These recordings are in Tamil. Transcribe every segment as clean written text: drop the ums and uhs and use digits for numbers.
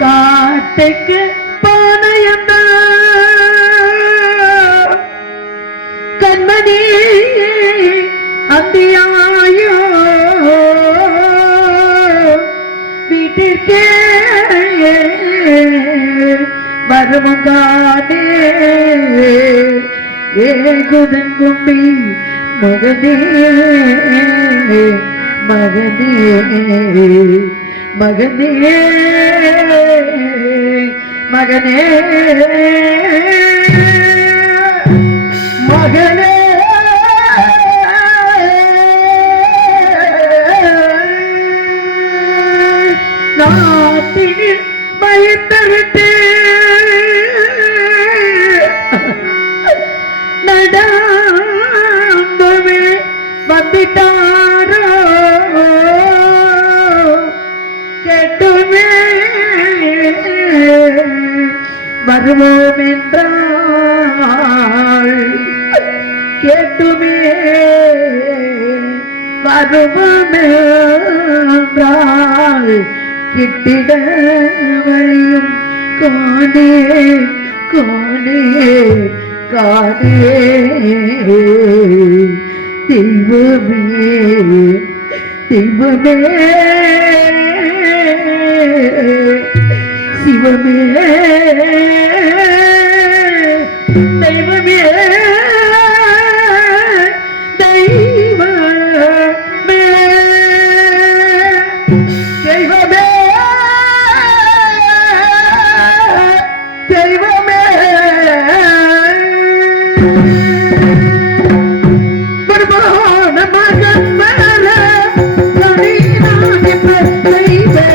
காட்டுக்கு போனையம்மா கண்மணி அத்தியாயோ வீட்டிற்கே வருமுங்காதே ஏகுதன் கும்பி மகனே மகனே மகனே மகனே மகனே நாட்டில் பயத்தருட்டு நடந்துமே வந்துட்டாரோ கேட்டுமே வருவோம் என்றாள் கேட்டுமே வருவோம் என்றாள் கிட்டிட வழியும் காணே காணே காணே தெய்வமே தெய்வமே சிவமே தெய்வமே தெய்வமே தெய்வமே தெய்வமே பரமான மகன் மேல கடினானி பெய்வே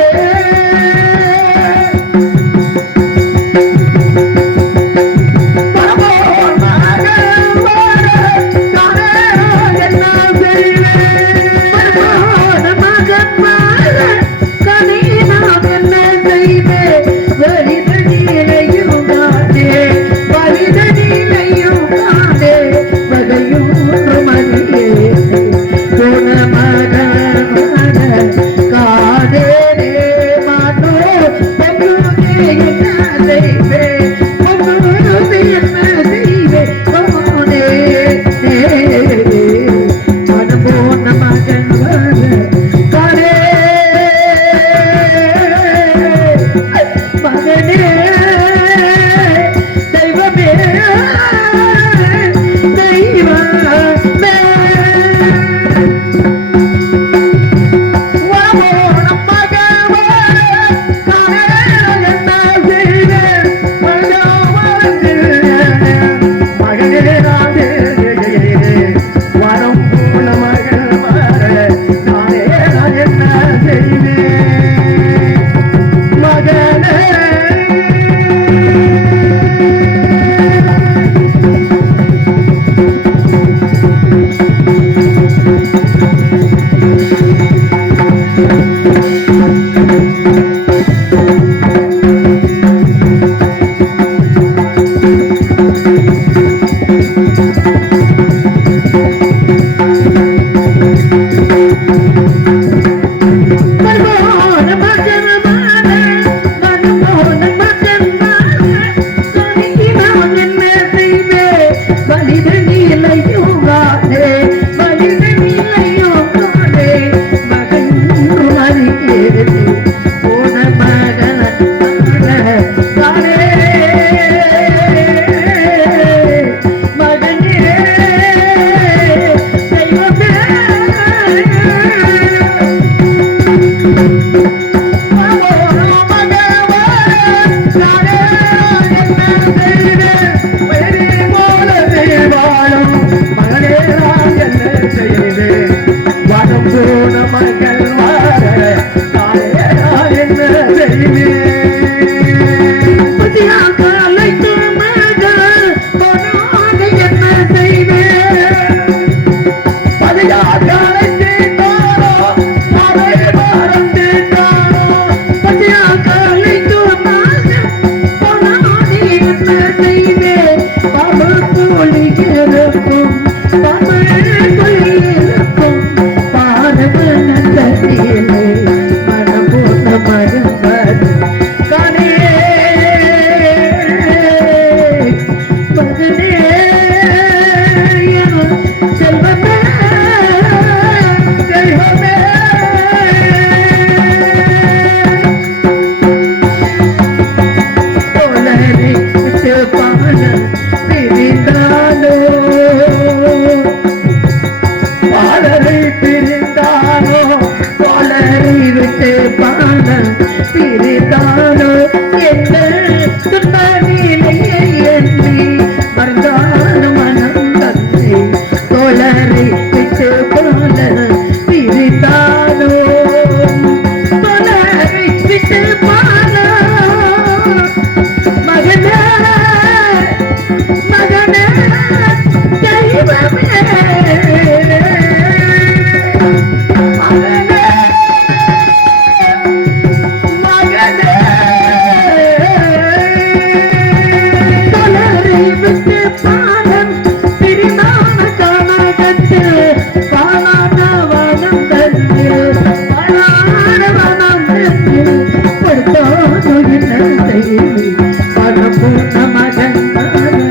பரம்பூர்ண மகன் மகனே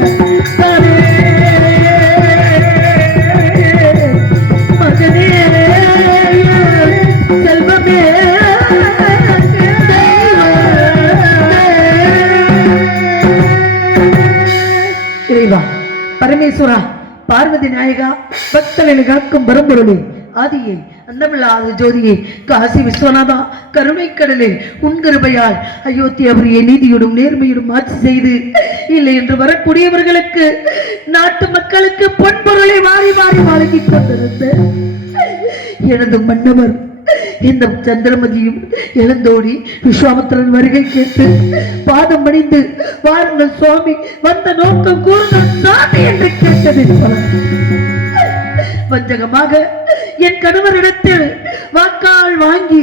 செல்வமே இறைவா பரமேஸ்வரா பார்வதி நாயகா பக்தர்களை காக்கும் பரம்பொருளே ஆதியே அன்னமில்லாத ஜோதியே காசி விஸ்வநாதா கருணை கடலே உன் கிருபையால் அயோத்தியாபுரியை நீதியோடும் நேர்மையோடும் ஆட்சி செய்து இல்லை என்று வரக்கூடியவர்களுக்கு நாட்டு மக்களுக்கு பொன்பொருளை வாரி வாரி வழங்கி கொண்டிருந்த எனது மன்னவர் இந்த சந்திரமதியும் எழுந்தோடி விஸ்வாமித்திரன் வருகை கேட்டு பாதம் பணிந்து வாருங்கள் சுவாமி வந்த நோக்கம் கூறுங்கள் சாமி என்று கேட்டது வஞ்சகமாக என் கணவரிடத்தில் வாக்கால் வாங்கி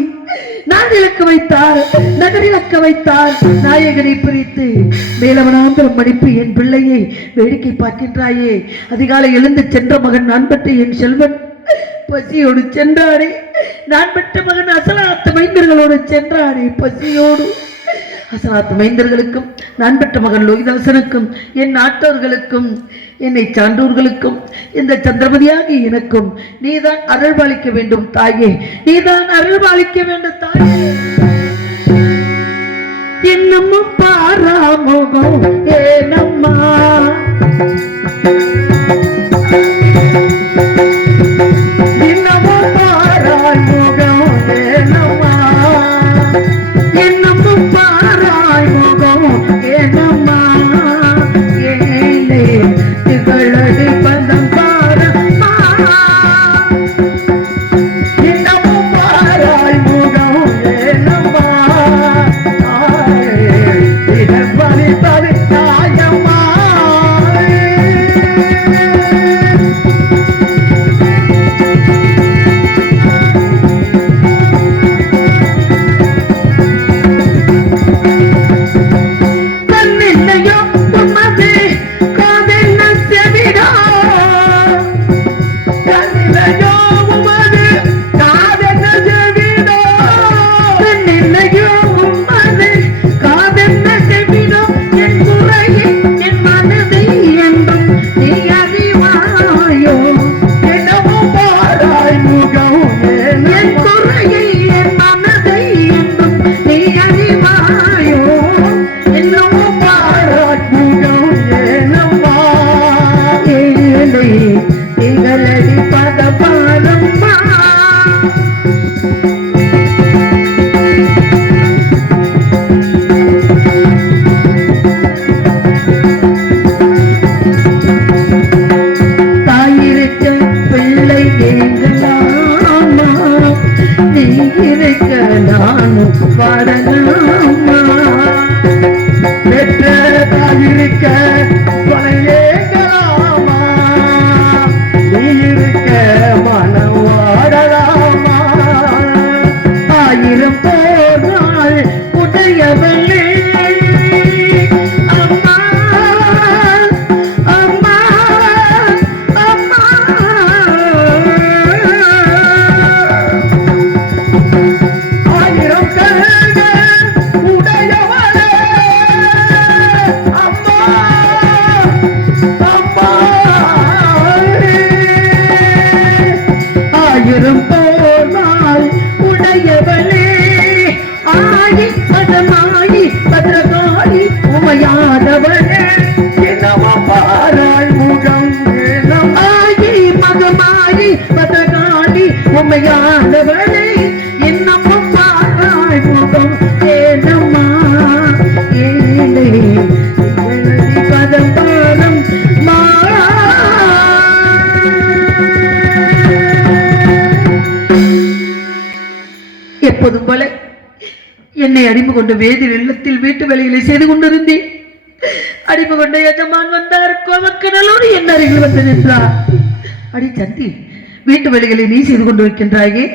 நாடிலக்க வைத்தார் நகரிலக்க வைத்தார் நாயகனை பிரித்து மேலவனாந்திரம் மடிப்பு என் பிள்ளையை வேடிக்கை பார்க்கின்றாயே அதிகாலை எழுந்து சென்ற மகன் நான் பெற்ற என் செல்வன் பசியோடு சென்றாரே நான் பெற்ற மகன் அசலாத்து மைந்தர்களோடு சென்றாரே பசியோடு அசலாத்து மைந்தர்களுக்கும் நான் பெற்ற மகன் லோகிதாசனுக்கும் என் நாட்டவர்களுக்கும் என்னை சான்றோர்களுக்கும் இந்த சந்திரமதியாகி எனக்கும் நீதான் அருள்பாலிக்க வேண்டும் தாயே நீதான் அருள்பாலிக்க வேண்டும் தாயே என்னமும் பாராமோகம் ஏனம்மா உமையானவளே என்னமும் பாராய் முகம் ஏனம்மா ஏழை பதம் பாரம் எப்போதும் போல என்னை அடிமை கொண்ட வேதில் இல்லத்தில் வீட்டு வேலைகளை செய்து கொண்டிருந்தேன். அடிமை கொண்ட எஜமான் வந்தார். கோவக்கடலோடு என் அருகில் வந்து நின்றார். அடி சந்தி, வீட்டு வேலைகளை நீ செய்து கொண்டு வைக்கின்றாயே,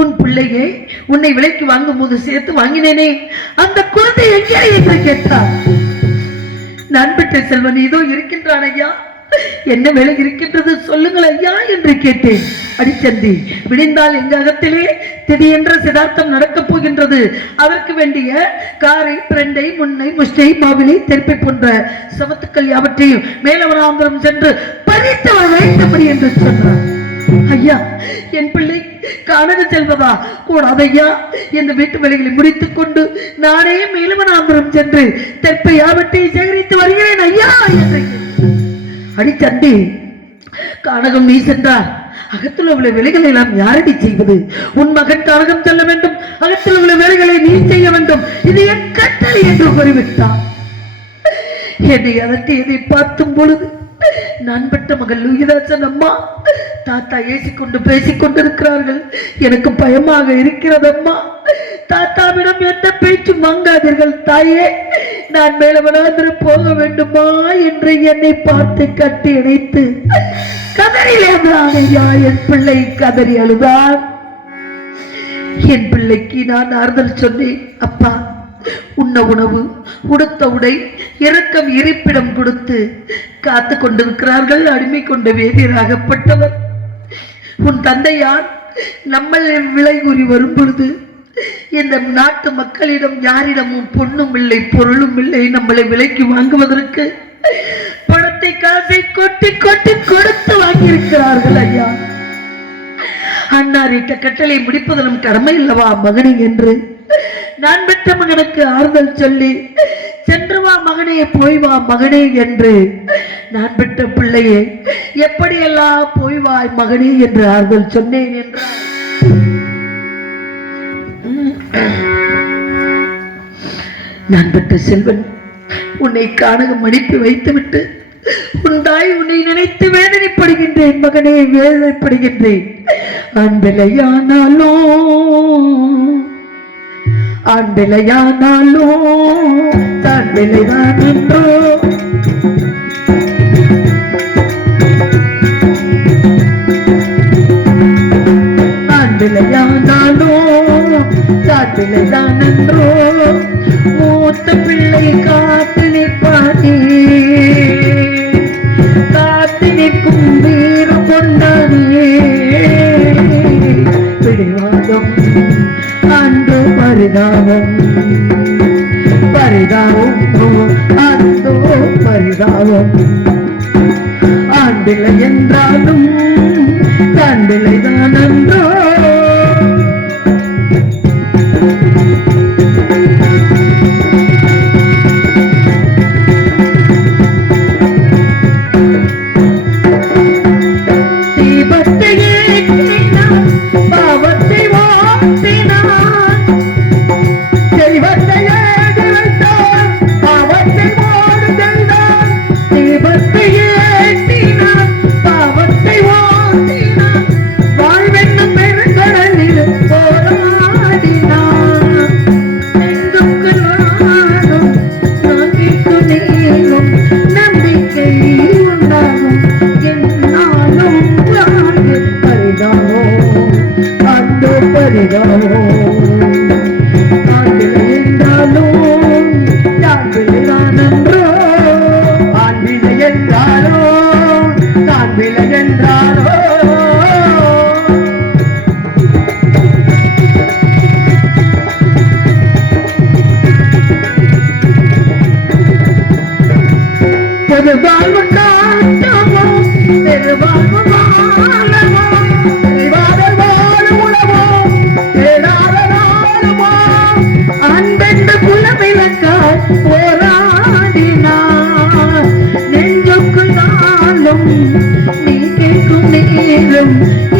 உன் பிள்ளையை உன்னை விலைக்கு வாங்கும் போது சேர்த்து வாங்கினேனே, அந்த குழந்தை எங்கே என்று கேட்டார். நான் பெற்ற செல்வன் இதோ இருக்கின்றான் ஐயா, என்ன வேலை இருக்கின்றது சொல்லுங்கள் ஐயா என்று கேட்டேன். அடிச்சந்தி, விடிந்தால் எங்க அகத்திலே திடீரென்று சிதார்த்தம் நடக்கப் போகின்றது. அதற்கு வேண்டிய காரை, பிரண்டை, முன்னை, முஷ்டை, மாவிலை, தெற்பை போன்ற சமத்துக்கள் யாவற்றையும் மேலவனாந்திரம் சென்று பறித்து வைத்தபடி என்று சொன்னார். ஐயா, என் பிள்ளை காணக செல்வதா? கூடாது ஐயா. இந்த வீட்டு வேலைகளை முடித்துக் கொண்டு நானே மேலவனாந்திரம் சென்று தெற்பை யாவற்றையும் சேகரித்து வருகிறேன் ஐயா என்று. அடிச்சண்டி, கானகம் நீ சென்றார், அகத்தில் உள்ள வேலைகளை எல்லாம் யாரடி செய்வது? உன் மகன் கானகம் செல்ல வேண்டும், அகத்தில் உள்ள வேலைகளை நீ செய்ய வேண்டும், இது என் கட்டளை என்று கூறிவிட்டான். என்னை அதட்டியதை பார்த்தும் பொழுது நான் பெற்ற மகள் லூயிதாசன் அம்மா தாத்தா ஏசிக்கொண்டு பேசிக் கொண்டிருக்கிறார்கள். எனக்கு பயமாக இருக்கிறது அம்மா. தாத்தாவிடம் எந்த பேச்சும் வாங்காதீர்கள் தாயே. நான் மேலவனாந்திரம் போக வேண்டுமா என்று என்னை பார்த்து கட்டி அணைத்து கதறிலேதான் ஐயா என் பிள்ளை கதறி அழுதான். என் பிள்ளைக்கு நான் ஆறுதல் சொன்னேன். அப்பா, உண்ண உணவு, உடுத்த உடை, இறக்கம் இருப்பிடம் கொடுத்து காத்து கொண்டிருக்கிறார்கள் அடிமை கொண்ட வேதியராகப்பட்டவர். உன் தந்தையார் நம்ம விலை கூறி வரும் பொழுது இந்த நாட்டு மக்களிடம் யாரிடமும் பொண்ணும் இல்லை, பொருளும் இல்லை. நம்மளை விலைக்கு வாங்குவதற்கு பணத்தை, காசை கொட்டி கொட்டி கொடுத்து வாங்கியிருக்கிறார்கள் ஐயா. அன்னாரிட்ட கட்டளை முடிப்பது நம் கடமை இல்லவா மகனே என்று நான் பெற்ற மகனுக்கு ஆறுதல் சொல்லி, சென்று வா மகனே, போய் வா மகனே என்று நான் பெற்ற பிள்ளையே எப்படியெல்லாம் போய் வா மகனே என்று ஆறுதல் சொன்னேன் என்றார். நான் பெற்ற செல்வன், உன்னை கானகம் அனுப்பி வைத்துவிட்டு உன் தாய் உன்னை நினைத்து வேதனைப்படுகின்றேன் மகனே, வேதனைப்படுகின்றேன். அன்பிலையானாலோ ஆண்பிலையானாலோ தான் விளைதான் என்றோ, ஆண்பிலையானாலோ தான் விளைதான் என்றோ, மூத்த பிள்ளை காத்து நிற்பானே, காத்து நிற்கும் வீரம் கொண்டானே. பிடிவாதம் அன்று பரிதாபம், பரிதாபம் அந்தோ பரிதாபம். ஆண்டில்லை என்றாலும் தாண்டில்லைதான் என்றோ.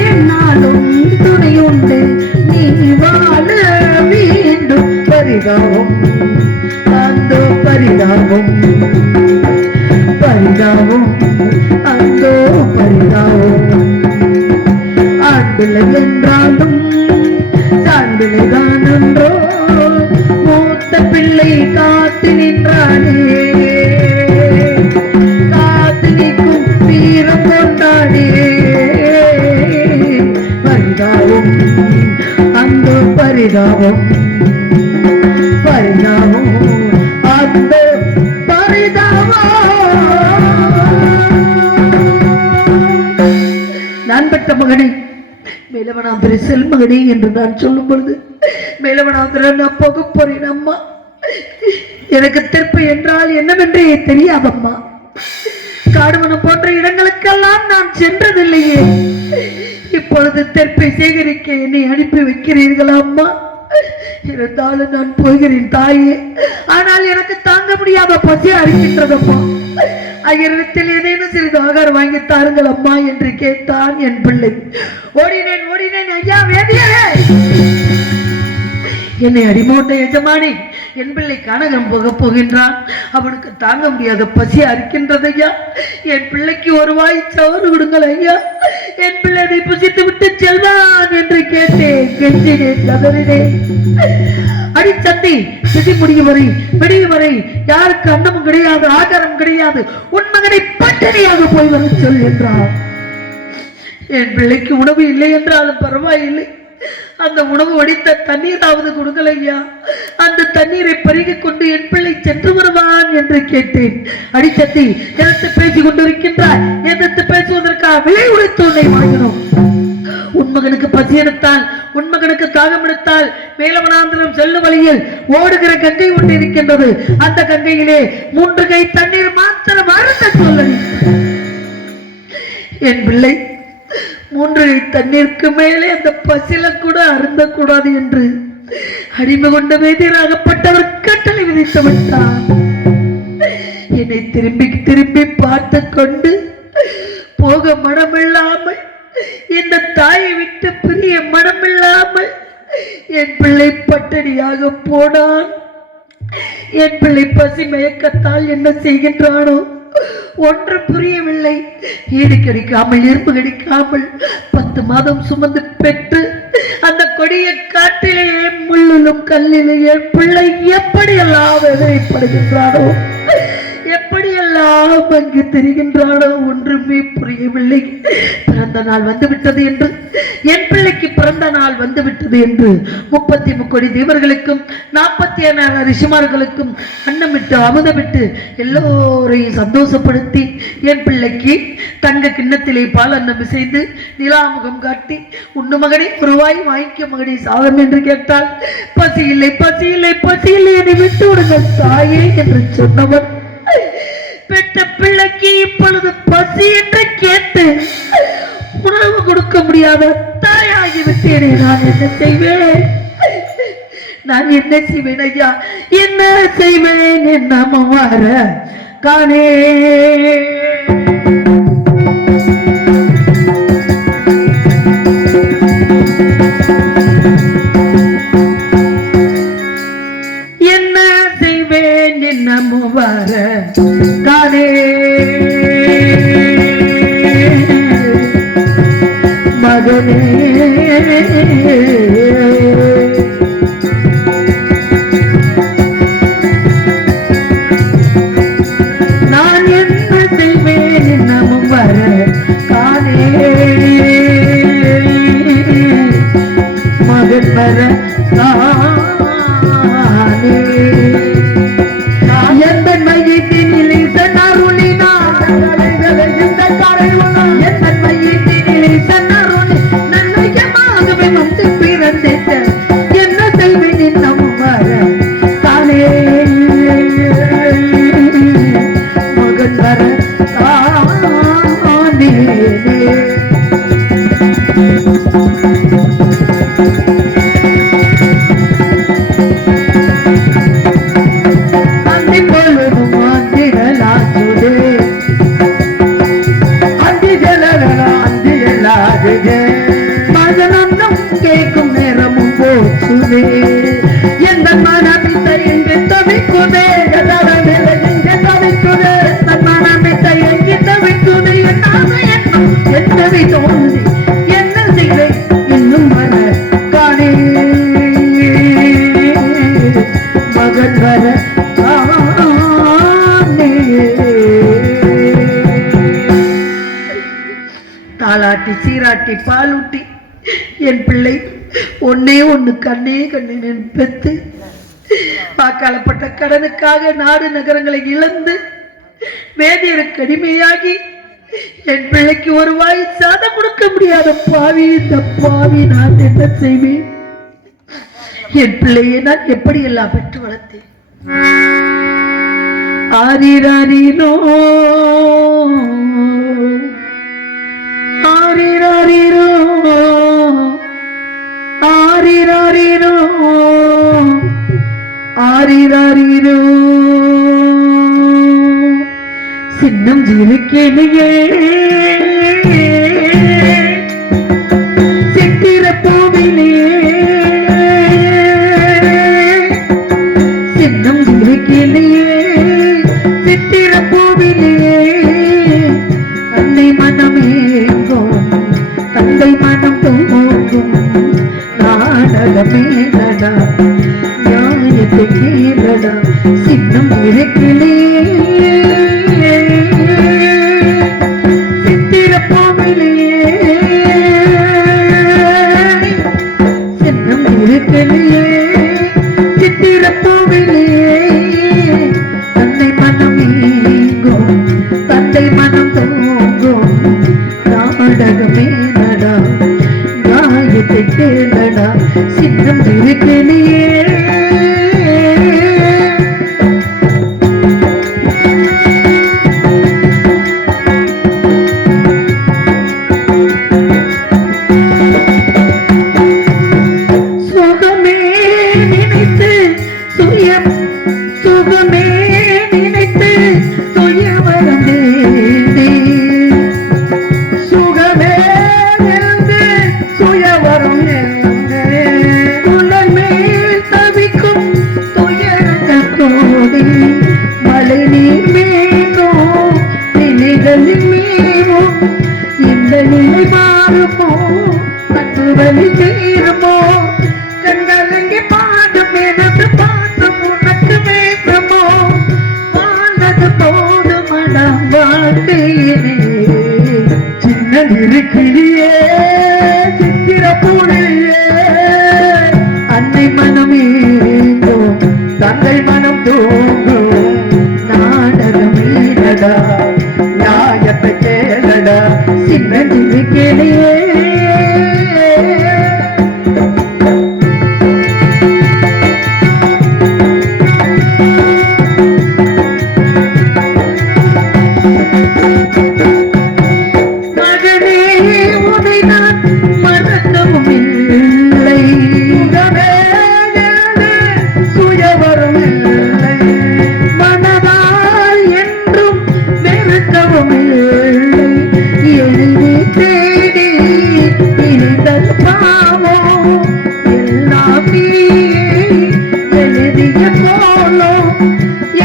என்னாலும் துணையுண்டு நீ வாழ வேண்டும். பரிதாபம் அந்தோ பரிதாபம், பரிதாபம் அந்தோ பரிதாபம். ஆண்பிள்ளை என்றாலும் சாண்பிள்ளைதான் என்றோ, மூத்த பிள்ளை காத்து நின்றானே, காத்து நிற்கும் வீரம் கொண்டானே. பரிதாபம் அந்த பரிதாபம், பரிதாபம் அந்த பரிதாபம். நான் பெற்ற மகனை மேலவனாந்திர செல்மகனே என்று நான் சொல்லும் பொழுது மேலவனாந்திர நான் போக போறேன் அம்மா. எனக்கு திருப்பு என்றால் என்னவென்றே தெரியாதம்மா. காடுமனம் போன்ற இடங்களுக்கெல்லாம் நான் சென்றதில்லையே. இப்பொழுது தெற்பை சேகரிக்க என்னை அனுப்பி வைக்கிறீர்களா அம்மா? இருந்தாலும் நான் போகிறேன் தாயே. ஆனால் எனக்கு தாங்க முடியாத பசி அரிக்கின்றதம்மா. ஐயரிடத்தில் ஏதேனும் சிறிது ஆகாரம் வாங்கி தாருங்கள் அம்மா என்று கேட்டான் என் பிள்ளை. ஓடினேன் ஐயா வேதியரே, என்னை அடிமோட்ட எஜமானி, என் பிள்ளை கானகம் போக போகின்றான். அவனுக்கு தாங்க முடியாத பசி அரிக்கின்றது ஐயா. என் பிள்ளைக்கு ஒரு வாய் சோறு கொடுங்கள் ஐயா. என் பிள்ளை அதை புசித்து விட்டு செல்வான் என்று கேட்டேன், கெஞ்சினேன், கதறினேன். அடிச்சந்தி சிதி முடியும் வரை விடிய வரை யாருக்கு அன்னமும் கிடையாது, ஆகாரம் கிடையாது. உன் மகனை பட்டினியாக போய் வர சொல் என்றார். என் பிள்ளைக்கு உணவு இல்லை என்றாலும் பரவாயில்லை, அந்த உணவு வடித்த தண்ணீராவது கொடுங்கள் ஐயா. அந்த தண்ணீரை பருகிக் கொண்டு என் பிள்ளை சென்று வருவான் என்று கேட்டேன். அடிச்சத்தி, எதிர்த்து பேசிக் கொண்டிருக்கின்றார். எதிர்த்து பேசுவதற்காக விலை உழைத்து உன்னை வாங்கினோம். உன் மகனுக்கு பசி எடுத்தால், உன் மகனுக்கு தாகம் எடுத்தால் மேலவனாந்திரம் செல்லும் வழியில் ஓடுகிற கங்கை ஒன்று இருக்கின்றது. அந்த கங்கையிலே 3 கை தண்ணீர் மாத்திரம் அருந்த சொல்ல. என் பிள்ளை 3 கை தண்ணீருக்கு மேலே அந்த பசில கூட அருந்த கூடாது என்று அடிமை கொண்ட வேதியராகப்பட்டவர் கட்டளை விதித்து விட்டார். என்னை திரும்பி திரும்பி பார்த்து கொண்டு போக மனமில்லாமல், இந்த தாயை விட்டு பிரிய மனமில்லாமல் என் பிள்ளை பட்டடியாக போனான். என் பிள்ளை பசி மயக்கத்தால் என்ன செய்கின்றானோ ஒன்று புரியவில்லை. ஈடு கிடைக்காமல், இரும்பு கிடைக்காமல் 10 மாதம் சுமந்து பெற்று அந்த கொடிய காட்டிலேயே முள்ளிலும் கல்லிலேயே பிள்ளை எப்படியெல்லாம் வேதனைப்படுகின்றானோ, எப்படியெல்லாம் அங்கு தெரிகின்றானோ ஒன்றுமே புரியவில்லை. பிறந்த நாள் வந்துவிட்டது என்று, என் பிள்ளைக்கு பிறந்த நாள் வந்துவிட்டது என்று 33 கோடி தேவர்களுக்கும் 47 ரிஷிமார்களுக்கும் அன்னமிட்டு அமுதமிட்டு எல்லோரையும் சந்தோஷப்படுத்தி என் பிள்ளைக்கு தங்க கிண்ணத்திலே பால் அன்னம் செய்து நிலாமுகம் காட்டி, உண்ணு மகனை ஒரு வாய் வாங்கிக்க மகனை சாதம் என்று கேட்டால், பசி இல்லை பசி இல்லை பசி இல்லை என்னை விட்டு விடுங்கள் தாயே என்று சொன்னவர் பெற்ற பிள்ளைக்கு இப்பொழுது பசி என்று கேட்டு உணவு கொடுக்க முடியாத தாயாகி விட்டேனே. நான் என்ன செய்வேன்? நான் என்ன செய்வேன் ஐயா? என்ன செய்வேன்? என்ன வர காணே. என்ன செய்வேன்? என்ன வர காணே. மகனே நான் என்ன செய்வேன்? இன்னமும் வர காணே. மகன் வர காணே. எந்த மையத்தினிலே சன்னருளினார் இந்த கரையுணா. எந்த மையத்தினிலே சன்னருளி நன்மையமாகவே வந்து பிறந்திட்ட. என்ன செய்வேன்? இன்னமும் வர காணே. மகன் வர காணே. கேட்கும் நேரமும் போச்சுதே. எந்த மனமிட்ட எங்கு தவிக்குதே, எங்கே தவிக்குதே, மனமிட்ட எங்கு தவிக்குதே. என்னவை தோன்றி என்ன செய்தே? இன்னும் வர காணே. மகன் வர காணே. தாளாட்டி சீராட்டி பாலூட்டி என் பிள்ளை ஒன்னே ஒண்ணு கண்ணே கண்ணு பெத்து வாக்காளப்பட்ட கடனுக்காக நாடு நகரங்களை இழந்து வேதியருக்கு அடிமையாகி என் பிள்ளைக்கு ஒரு வாய் சாதம் கொடுக்க முடியாத பாவி இந்த பாவி நான் என்ன செய்வேன்? என் பிள்ளையை நான் எப்படி எல்லாம் பெற்று வளர்த்தேன். ஆரிராரிரோ ஆரிராரிரோ ஆரிராரிரோ ஆரிராரிரோ சின்னம் ஜீவிக்கலையே சித்திர பூவிலே சின்னம் ஜீவிக்கலையே சித்திர பூவிலே அன்னை மனமேங்கும் தந்தை மனம் தூங்கும் நாடகமே நடா நியாயத்தை கேளடா சின்னம் ஜீவிக்கலையே சின்னம் இருக்கலையே சுகமே நினைத்து சுயம் சுகமே நினைத்து சுயவரம் தேடி சுகமே இருந்து சுயவரம் மழை நீர் மேகம் நிலைகளில் மேவும் இந்த நிலை மாறுமோ அன்பு வழி சேருமோ கண்களங்கி பாடும் எனது பாசம் உனக்கு வேண்டுமோ வாழ்ந்தது போதுமடா வாழ்க்கையிலே சின்ன இருக்கிறியே சித்திர பூனையே அன்னை மனமேங்கோ தந்தை மனம் தூங்கும் நாடகமேடா நியாயத்தை கேளடா சின்ன ஜிவிக்கலையே மகனே உதை நான் மறக்கவும் இல்லை சுயவரும் இல்லை மனதால் என்றும் வெறுக்கவும் இல்லை எழுதி தேடி பிரிந்தல் பாவோ எல்லாம் எழுதிய போலோ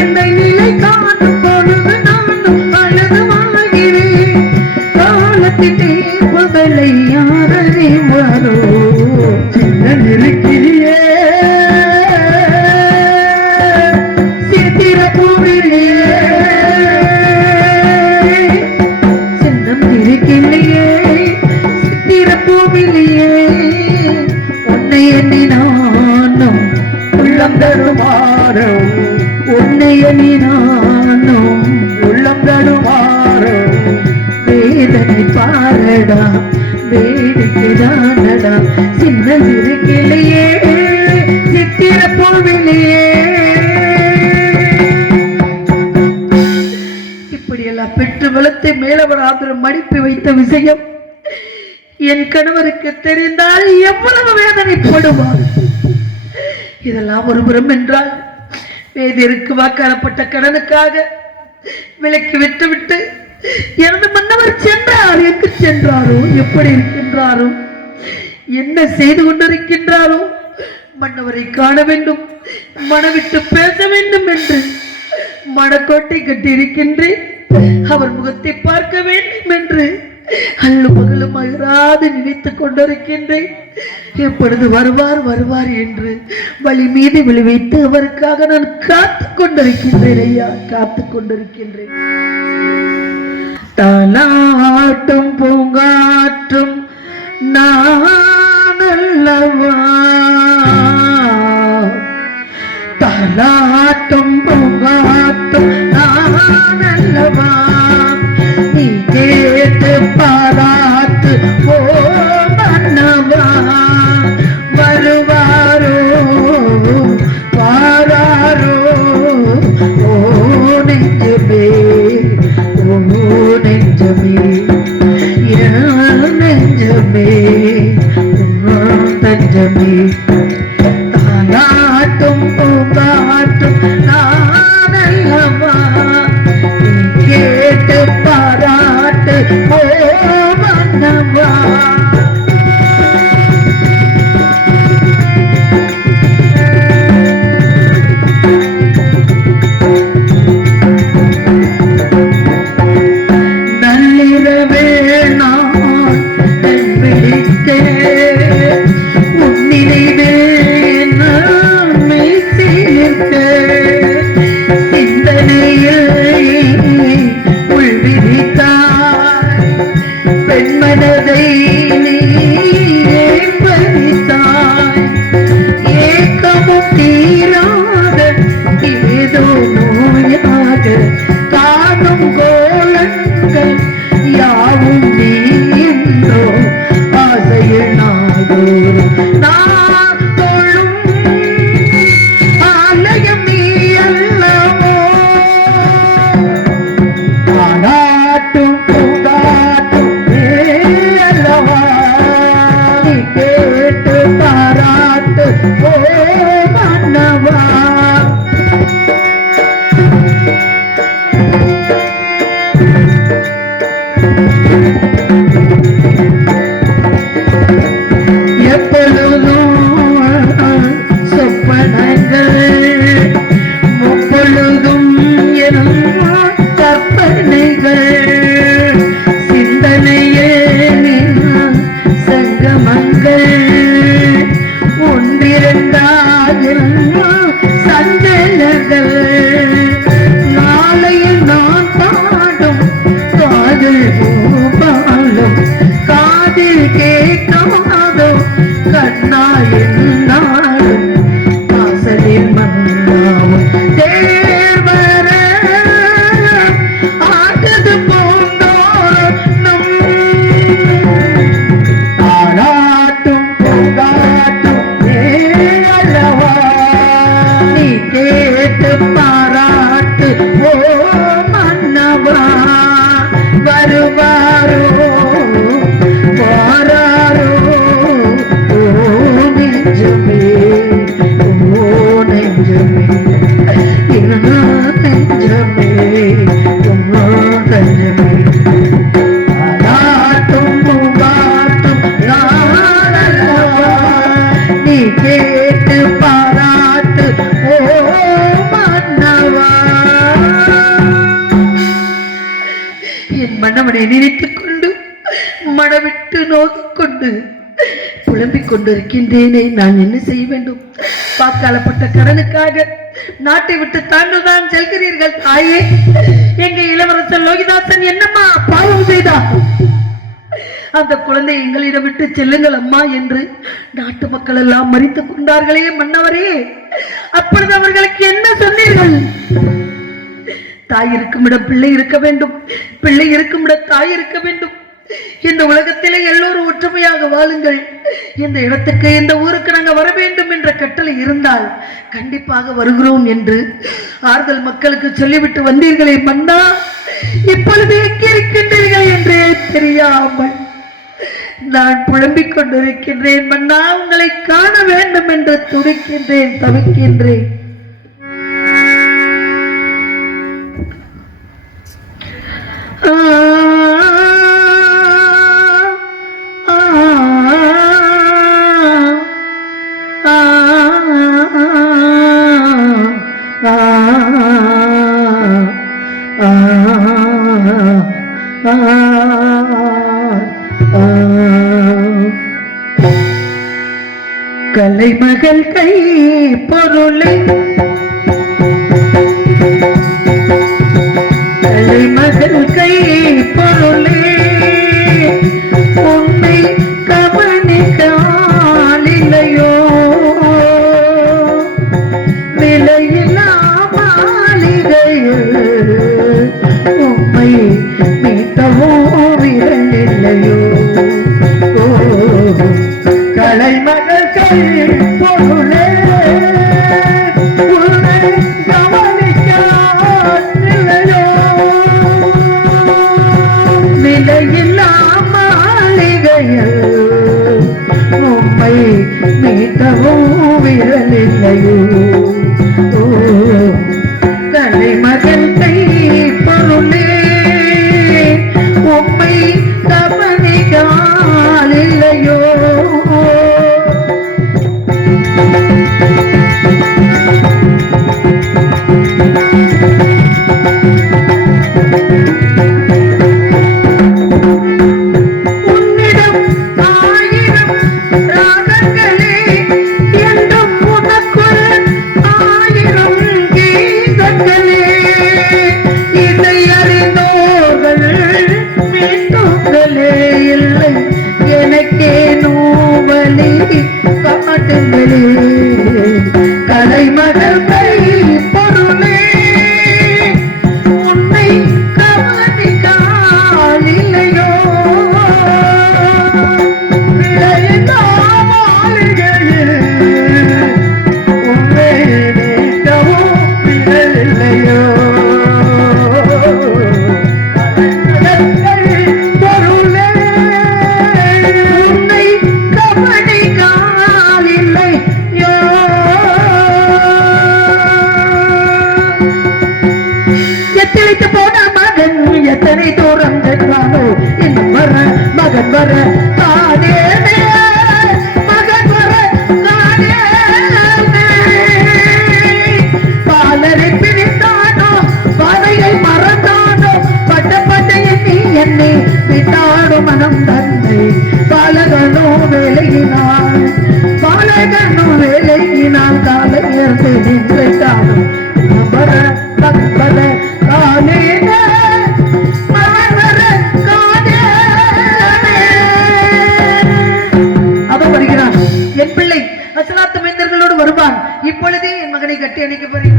என்னை நிலை காணும் பொழுது நானும் அழுது வாழ்கிறேன் காலத்தின் தீர்ப்புகளை யாரறிவாரோ சின்ன இருக்கிறியே சின்னம் இருக்கலையே சித்திர பூவிலேயே உன்னை எண்ணி நானும் உள்ளம் தடுமாறும் உன்னை எண்ணி நானும் உள்ளம் தடுமாறும் வேதனை பாரடா வேடிக்கைதானடா சின்ன இருக்கலையே சித்திர பூவிலேயே பெற்று வளர்த்து மேலவராதரம் மடிப்பு வைத்த விஷயம் என் கணவருக்கு தெரிந்தால் எவ்வளவு வேதனைப்படுவார். இதெல்லாம் ஒருபுறம் என்றால் வேதியருக்கு வாக்காளப்பட்ட கடனுக்காக விலைக்கு விட்டுவிட்டு எனது மன்னவர் சென்றார். எங்கு சென்றாரோ எப்படி இருக்கின்றாரோ என்ன செய்து கொண்டிருக்கின்றாரோ மன்னவரை காண வேண்டும் மனவிட்டு பேச வேண்டும் என்று மனக்கோட்டை கட்டியிருக்கின்றேன். அவர் முகத்தை பார்க்க வேண்டும் என்று அல்லு பகலும் அயராது நினைத்துக் கொண்டிருக்கின்றேன். எப்பொழுது வருவார் வருவார் என்று வழி மீது விளைவித்து அவருக்காக நான் காத்துக் கொண்டிருக்கின்றேன். ஐயா காத்துக் கொண்டிருக்கின்றேன். தாலாட்டும் பூங்காற்றும் நான் அல்லவா தாலாட்டும் பூங்காற்றும் நான் அல்லவா நீ நெஞ்சமே ஓ நெஞ்சமே நெஞ்சமே தஞ்சமே தானாட்டும் பூங்காட்டும் நானல்லவா கேட்டு பாராட்டு ஓ மன்னவா நினைத்துக் கொண்டு மனவிட்டு நோக்கிக்கொண்டு புலம்பிக் கொண்டிருக்கின்றேனே. நான் என்ன செய்ய வேண்டும்? வாக்காளப்பட்ட கடனுக்காக நாட்டை விட்டு தாங்கள் தான் செல்கிறீர்கள். தாயே, எங்க இளவரசர் லோகிதாசன் என்னம்மா பாவம் செய்தார்? அந்த குழந்தை எங்களிடம் விட்டு செல்லுங்கள் அம்மா என்று நாட்டு மக்கள் எல்லாம் மறித்துக் கொண்டார்களே மன்னவரே, அப்பொழுது அவர்களுக்கு என்ன சொன்னீர்கள்? தாய் இருக்கும் இடம் பிள்ளை இருக்க வேண்டும், பிள்ளை இருக்கும் இடம் தாய் இருக்க வேண்டும். இந்த உலகத்திலே எல்லோரும் ஒற்றுமையாக வாழுங்கள், இந்த இடத்துக்கு இந்த ஊருக்கு நாங்கள் வர வேண்டும் என்ற கட்டளை இருந்தால் கண்டிப்பாக வருகிறோம் என்று ஆறுதல் மக்களுக்கு சொல்லிவிட்டு வந்தீர்களே மன்னா, இப்பொழுது எங்கே இருக்கின்றீர்கள் என்றே தெரியாமல் நான் புலம்பிக் கொண்டிருக்கின்றேன் மன்னா. உங்களை காண வேண்டும் என்று துடிக்கின்றேன், தவிக்கின்றேன். கலைமகள் கை பொருளை, கலைமகள் கை பொருளே, உன்னை கவனிக்காலில்லையோ? விலையில்லா மாளிகையில் உம்மை மீட்டவோ விரலில்லையோ? கலைமகள் கை பொருளே, விரலில்லையோ கலைமகன் கை பொருளே உம்மை கவனிக்கால் இல்லையோ கலைமகள் கை பொருளே உன்னை கவனிக்கால் இல்லையோ விளையதா மாளிகையில் உன்னை நீக்கவும் விரலில்லையோ பொருளே உன்னை கவனிக்கால் இல்லையோ எத்தனைத்து போன மகன் எத்தனை தூரம் சென்றானோ இன்னும் வர மகன் வர தானே மகன் வர தானே பாலரை பிரித்தானோ பாதையை மறந்தானோ பட்ட எண்ணி என்னை விட்டானோ மனம் தந்தை பாலகனோ வேலையினான் காலையர்ந்து நின்றானோ வர மகன் வர தானே என் பிள்ளை அசலாத்து மைந்தர்களோடு வருவான் இப்பொழுதே என் மகனை கட்டி அணைக்க போறேன்